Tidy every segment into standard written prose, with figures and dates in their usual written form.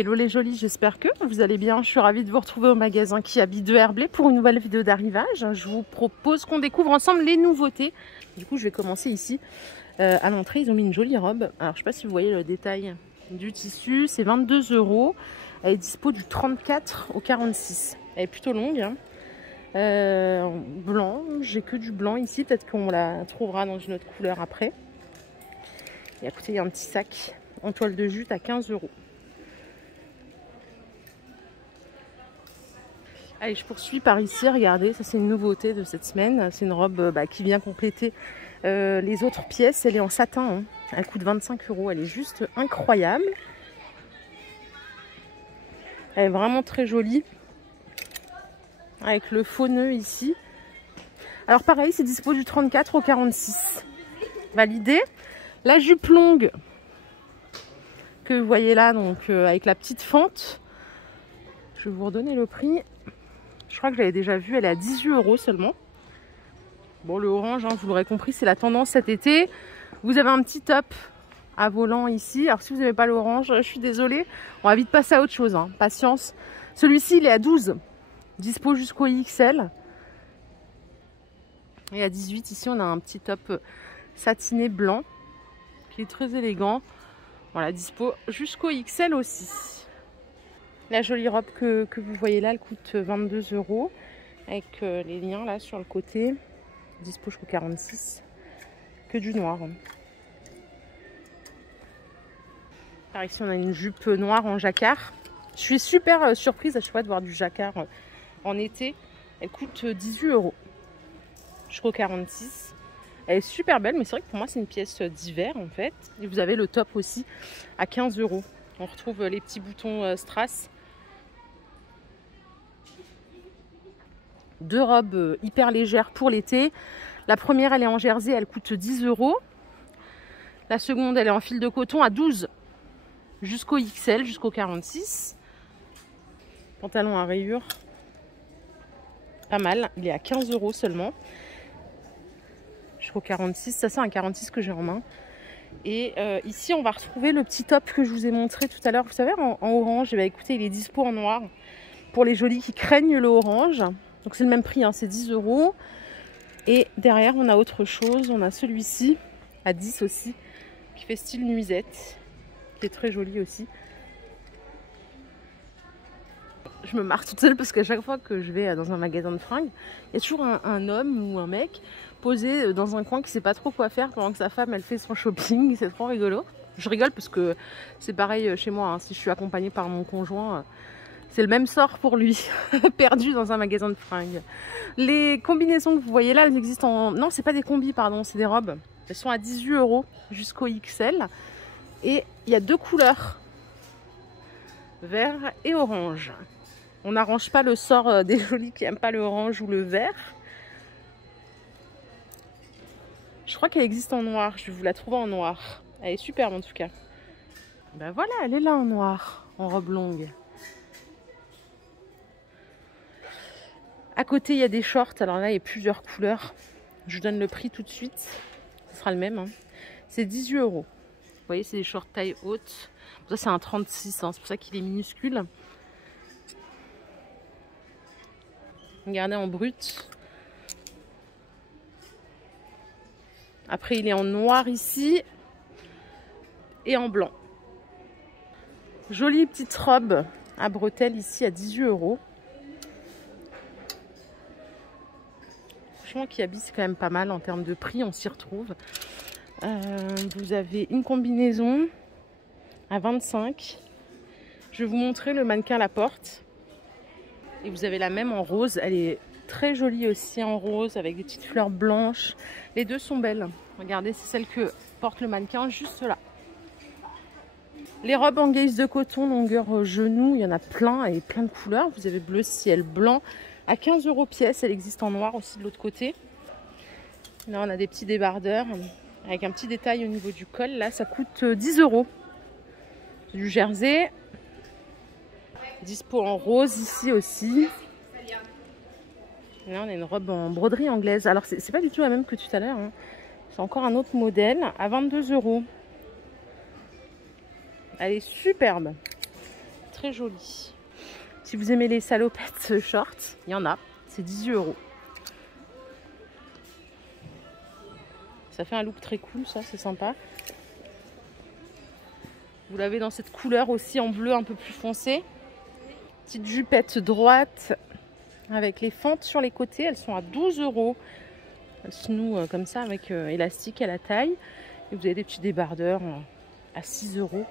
Hello les jolis, j'espère que vous allez bien. Je suis ravie de vous retrouver au magasin Kiabi de Herblay pour une nouvelle vidéo d'arrivage. Je vous propose qu'on découvre ensemble les nouveautés. Du coup, je vais commencer ici. À l'entrée, ils ont mis une jolie robe. Alors, je ne sais pas si vous voyez le détail du tissu. C'est 22 €. Elle est dispo du 34 au 46. Elle est plutôt longue. Hein. Blanc, j'ai que du blanc ici. Peut-être qu'on la trouvera dans une autre couleur après. Et à côté, il y a un petit sac en toile de jute à 15 €. Allez, je poursuis par ici, regardez, ça c'est une nouveauté de cette semaine. C'est une robe qui vient compléter les autres pièces. Elle est en satin, hein. Elle coûte 25 €, elle est juste incroyable. Elle est vraiment très jolie. Avec le faux nœud ici. Alors pareil, c'est dispo du 34 au 46. Validé. La jupe longue que vous voyez là, donc avec la petite fente. Je vais vous redonner le prix. Je crois que je l'avais déjà vue, elle est à 18 € seulement. Bon, le orange, hein, vous l'aurez compris, c'est la tendance cet été. Vous avez un petit top à volant ici. Alors si vous n'avez pas l'orange, je suis désolée. On va vite passer à autre chose, hein. Patience. Celui-ci, il est à 12. Dispo jusqu'au XL. Et à 18, ici, on a un petit top satiné blanc qui est très élégant. Voilà, dispo jusqu'au XL aussi. La jolie robe que vous voyez là, elle coûte 22 € avec les liens là sur le côté. Dispo jusqu'au 46. Que du noir. Par ici, on a une jupe noire en jacquard. Je suis super surprise à chaque fois de voir du jacquard en été. Elle coûte 18 € jusqu'au 46. Elle est super belle, mais c'est vrai que pour moi, c'est une pièce d'hiver en fait. Et vous avez le top aussi à 15 €. On retrouve les petits boutons strass. Deux robes hyper légères pour l'été. La première, elle est en jersey, elle coûte 10 €. La seconde, elle est en fil de coton à 12 jusqu'au XL, jusqu'au 46. Pantalon à rayures. Pas mal, il est à 15 € seulement. Jusqu'au 46, ça c'est un 46 que j'ai en main. Et ici, on va retrouver le petit top que je vous ai montré tout à l'heure. Vous savez, en orange, écoutez, il est dispo en noir. Pour les jolis qui craignent le orange. Donc c'est le même prix, hein, c'est 10 €. Et derrière, on a autre chose. On a celui-ci, à 10 aussi, qui fait style nuisette, qui est très joli aussi. Je me marre toute seule parce qu'à chaque fois que je vais dans un magasin de fringues, il y a toujours un homme ou un mec posé dans un coin qui sait pas trop quoi faire pendant que sa femme elle fait son shopping. C'est trop rigolo. Je rigole parce que c'est pareil chez moi, hein. Si je suis accompagnée par mon conjoint, c'est le même sort pour lui, perdu dans un magasin de fringues. Les combinaisons que vous voyez là, elles existent en... Non, c'est pas des combis, pardon, c'est des robes. Elles sont à 18 € jusqu'au XL. Et il y a deux couleurs, vert et orange. On n'arrange pas le sort des jolis qui n'aiment pas le orange ou le vert. Je crois qu'elle existe en noir, je vais vous la trouver en noir. Elle est superbe en tout cas. Ben voilà, elle est là en noir, en robe longue. À côté, il y a des shorts. Alors là, il y a plusieurs couleurs. Je vous donne le prix tout de suite. Ce sera le même. Hein. C'est 18 €. Vous voyez, c'est des shorts taille haute. Ça, c'est un 36. Hein. C'est pour ça qu'il est minuscule. Regardez en brut. Après, il est en noir ici. Et en blanc. Jolie petite robe à bretelles ici à 18 €. Kiabi, c'est quand même pas mal en termes de prix, on s'y retrouve. Vous avez une combinaison à 25. Je vais vous montrer le mannequin à la porte. Et vous avez la même en rose. Elle est très jolie aussi en rose avec des petites fleurs blanches. Les deux sont belles. Regardez, c'est celle que porte le mannequin juste là. Les robes en guise de coton, longueur genou, il y en a plein et plein de couleurs. Vous avez bleu ciel, blanc. À 15 € pièce, elle existe en noir aussi de l'autre côté. Là, on a des petits débardeurs avec un petit détail au niveau du col. Là, ça coûte 10 €. Du jersey. Dispo en rose ici aussi. Là, on a une robe en broderie anglaise. Alors, c'est pas du tout la même que tout à l'heure. Hein. C'est encore un autre modèle à 22 €. Elle est superbe. très jolies. Si vous aimez les salopettes shorts, il y en a. C'est 18 €. Ça fait un look très cool, ça, c'est sympa. Vous l'avez dans cette couleur aussi en bleu un peu plus foncé. Petite jupette droite avec les fentes sur les côtés. Elles sont à 12 €. Elles se nouent comme ça avec élastique à la taille. Et vous avez des petits débardeurs à 6 €.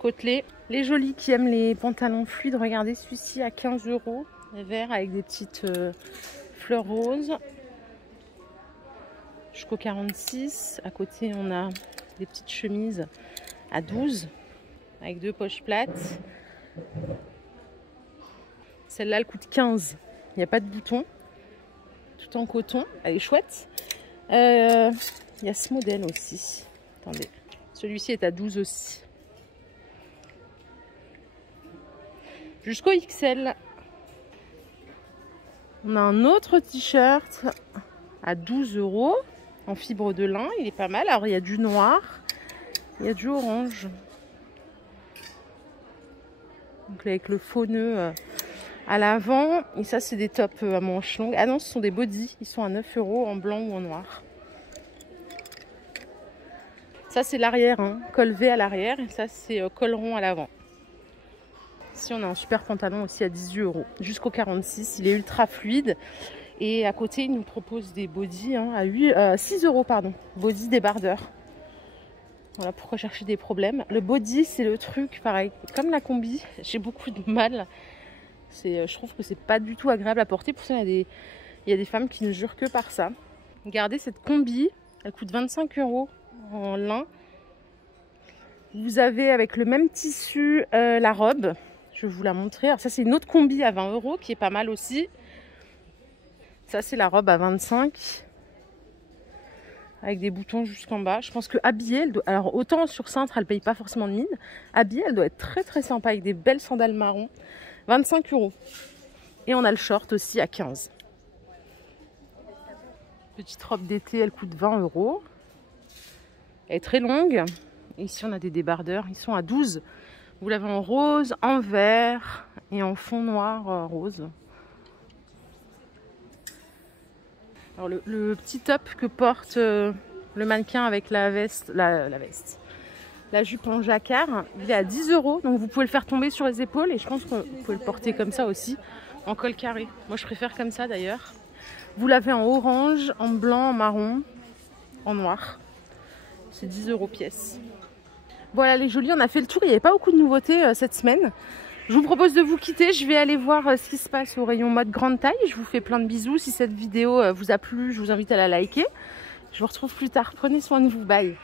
Côtelé. Les jolis qui aiment les pantalons fluides, regardez celui-ci à 15 €. Vert avec des petites fleurs roses. Jusqu'au 46. À côté, on a des petites chemises à 12 avec 2 poches plates. Celle-là, elle coûte 15. Il n'y a pas de bouton. Tout en coton. Elle est chouette. Il y a ce modèle aussi. Attendez. Celui-ci est à 12 aussi. Jusqu'au XL. On a un autre t-shirt à 12 € en fibre de lin. Il est pas mal. Alors, il y a du noir. Il y a du orange. Donc, avec le faux nœud à l'avant. Et ça, c'est des tops à manches longues. Ah non, ce sont des bodys. Ils sont à 9 € en blanc ou en noir. Ça, c'est l'arrière. Hein. Col V à l'arrière. Et ça, c'est col rond à l'avant. Ici, on a un super pantalon aussi à 18 € jusqu'au 46. Il est ultra fluide. Et à côté, il nous propose des bodys hein, à 6 € pardon. Body débardeur. Voilà pourquoi chercher des problèmes. Le body, c'est le truc, pareil, comme la combi. J'ai beaucoup de mal. Je trouve que c'est pas du tout agréable à porter. Pour ça, il y a des femmes qui ne jurent que par ça. Regardez cette combi. Elle coûte 25 € en lin. Vous avez avec le même tissu la robe. Je vais vous la montrer. Alors ça, c'est une autre combi à 20 € qui est pas mal aussi. Ça, c'est la robe à 25 avec des boutons jusqu'en bas. Je pense que habillée, elle doit... alors autant sur cintre, elle paye pas forcément de mine. Habillée, elle doit être très très sympa avec des belles sandales marron. 25 €. Et on a le short aussi à 15. Petite robe d'été, elle coûte 20 €. Elle est très longue. Et ici, on a des débardeurs. Ils sont à 12. Vous l'avez en rose, en vert et en fond noir rose. Alors le petit top que porte le mannequin avec la veste, la jupe en jacquard, il est à 10 €. Donc vous pouvez le faire tomber sur les épaules et je pense que vous pouvez le porter comme ça aussi, en col carré. Moi je préfère comme ça d'ailleurs. Vous l'avez en orange, en blanc, en marron, en noir. C'est 10 € pièce. Voilà les jolis, on a fait le tour. Il n'y avait pas beaucoup de nouveautés cette semaine. Je vous propose de vous quitter. Je vais aller voir ce qui se passe au rayon mode grande taille. Je vous fais plein de bisous. Si cette vidéo vous a plu, je vous invite à la liker. Je vous retrouve plus tard. Prenez soin de vous. Bye.